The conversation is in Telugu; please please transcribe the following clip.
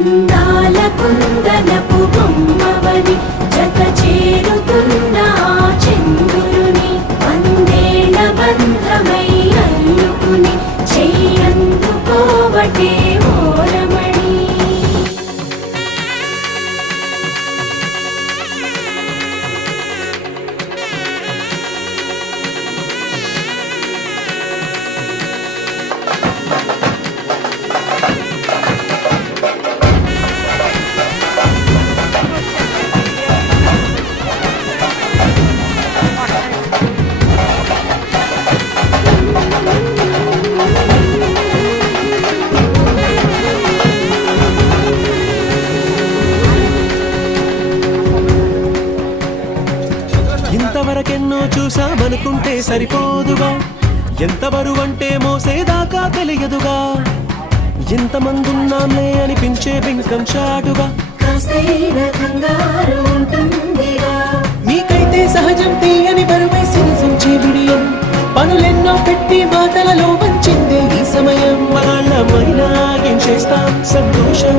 అందాల కుందనపు బొమ్మవని జత చేరుతున్న చంద్రుని వందేళ్ల బంధమై అల్లుకుని చెయ్యందుకోవటే ఓరమణి. ఇంతవరకెన్నో చూసామనుకుంటే సరిపోదుగా, ఎంత బరువంటే మోసేదాకా తెలియదుగా, ఇంతమందున్నాంలే అనిపించే బింకం చాటుగా నీకైతే సహజం తీయని బరువై సిరిసించే బిడియం, పనులెన్నో పెట్టి మాటలలో వంచిందే ఈ సమయం. వాళ్ళ మైనా ఏం చేస్తాం, సంతోషం